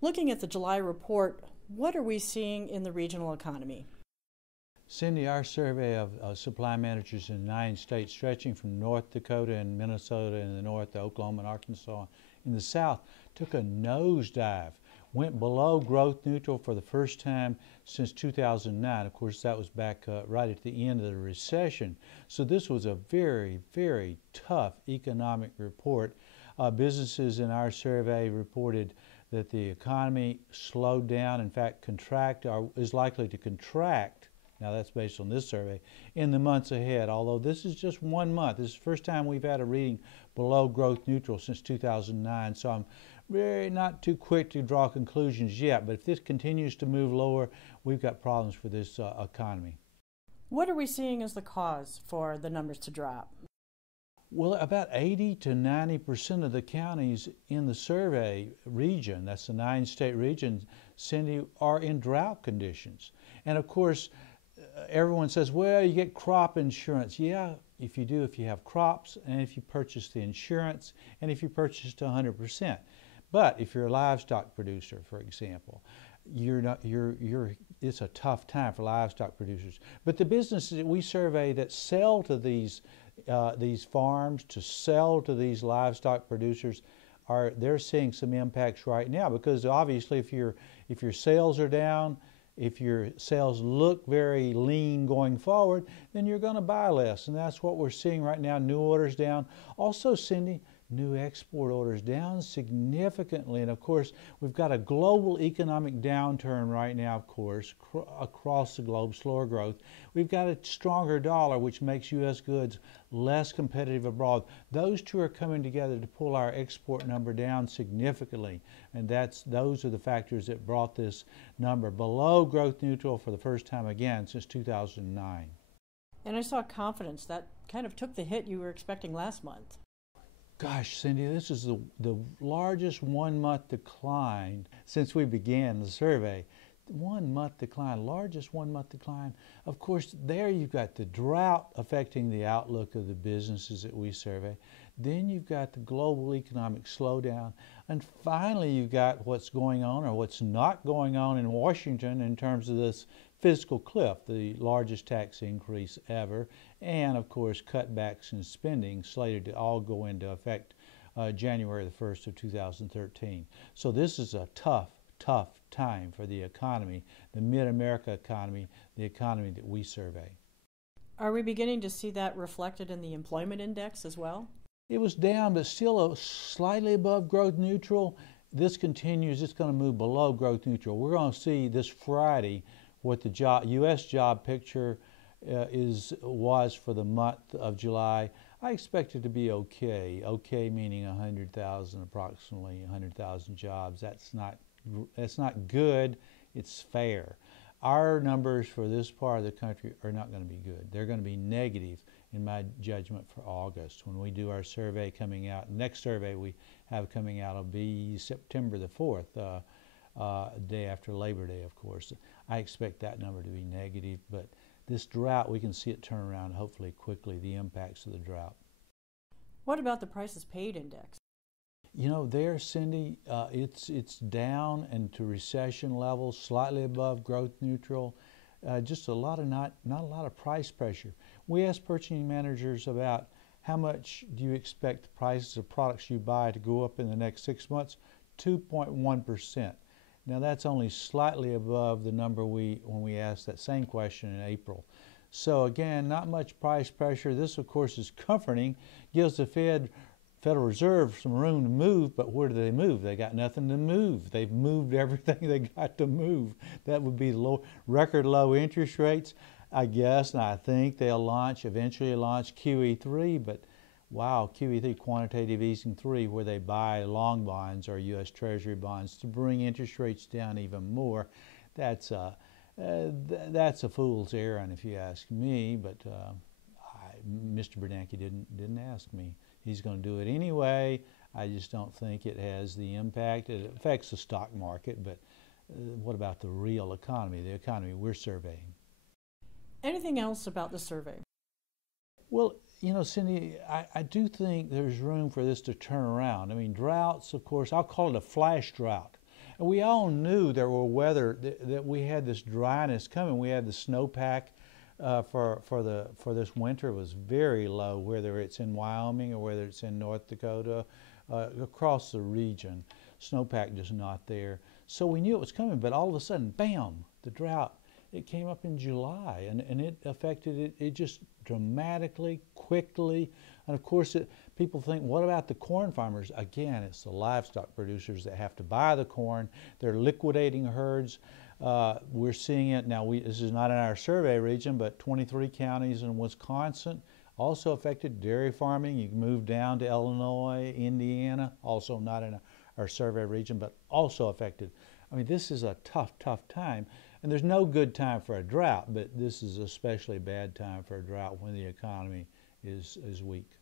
Looking at the July report, what are we seeing in the regional economy? Cindy, our survey of supply managers in 9 states, stretching from North Dakota and Minnesota in the north to Oklahoma and Arkansas in the south, took a nosedive, went below growth neutral for the first time since 2009. Of course, that was back right at the end of the recession. So this was a very, very tough economic report. Businesses in our survey reported that the economy slowed down, in fact, is likely to contract. Now that's based on this survey, in the months ahead, although this is just 1 month. This is the first time we've had a reading below growth neutral since 2009, so I'm very not too quick to draw conclusions yet, but if this continues to move lower, we've got problems for this economy. What are we seeing as the cause for the numbers to drop? Well, about 80 to 90% of the counties in the survey region, that's the 9-state region, Cindy, are in drought conditions. And of course, everyone says, well, you get crop insurance. Yeah, if you do, if you have crops, and if you purchase the insurance, and if you purchase to 100%. But if you're a livestock producer, for example, it's a tough time for livestock producers. But the businesses that we survey that sell to these farms, to sell to these livestock producers, they're seeing some impacts right now, because obviously if your sales are down, if your sales look very lean going forward, then you're going to buy less, and that's what we're seeing right now. New orders down. Also, Cindy, new export orders down significantly, and of course we've got a global economic downturn right now, of course, across the globe, slower growth. We've got a stronger dollar, which makes U.S. goods less competitive abroad. Those two are coming together to pull our export number down significantly, and those are the factors that brought this number below growth neutral for the first time again since 2009. And I saw confidence. That kind of took the hit you were expecting last month. Gosh, Cindy, this is the largest 1-month decline since we began the survey. 1-month decline, largest 1-month decline. Of course, there you've got the drought affecting the outlook of the businesses that we survey. Then you've got the global economic slowdown. And finally, you've got what's going on or what's not going on in Washington in terms of this fiscal cliff, the largest tax increase ever, and of course cutbacks in spending slated to all go into effect January the 1st of 2013. So this is a tough time for the economy, the Mid-America economy, the economy that we survey. Are we beginning to see that reflected in the employment index as well? It was down, but still slightly above growth neutral. This continues, it's going to move below growth neutral. We're going to see this Friday what the U.S. job picture was for the month of July. I expect it to be okay. Okay meaning 100,000, approximately 100,000 jobs. That's not good. It's fair. Our numbers for this part of the country are not going to be good. They're going to be negative, in my judgment, for August. When we do our survey coming out, next survey we have coming out will be September the 4th. Day after Labor Day, of course. I expect that number to be negative, but this drought, we can see it turn around hopefully quickly, the impacts of the drought. What about the prices paid index? You know, there, Cindy, it's down into recession levels, slightly above growth neutral. Just not a lot of price pressure. We asked purchasing managers about how much do you expect the prices of products you buy to go up in the next 6 months? 2.1%. Now that's only slightly above the number when we asked that same question in April. So again, not much price pressure. This, of course, is comforting, gives the Federal Reserve some room to move, but where do they move? They got nothing to move. They've moved everything they got to move. That would be record low interest rates, I guess, and I think they'll eventually launch QE3, but wow, QE3, quantitative easing 3, where they buy long bonds or U.S. Treasury bonds to bring interest rates down even more. That's a fool's errand, if you ask me. But Mr. Bernanke didn't ask me. He's going to do it anyway. I just don't think it has the impact. It affects the stock market, but what about the real economy, the economy we're surveying? Anything else about the survey? Well, you know, Cindy, I do think there's room for this to turn around. I mean, droughts, of course, I'll call it a flash drought. And we all knew there were weather, that we had this dryness coming. We had the snowpack for this winter was very low, whether it's in Wyoming or whether it's in North Dakota, across the region. Snowpack just not there. So we knew it was coming, but all of a sudden, bam, the drought. It came up in July, and it affected it just dramatically, quickly. And of course, people think, what about the corn farmers? Again, it's the livestock producers that have to buy the corn. They're liquidating herds. We're seeing it now. This is not in our survey region, but 23 counties in Wisconsin also affected. Dairy farming. You can move down to Illinois, Indiana, also not in our survey region, but also affected. I mean, this is a tough, tough time. And there's no good time for a drought, but this is especially a bad time for a drought when the economy is weak.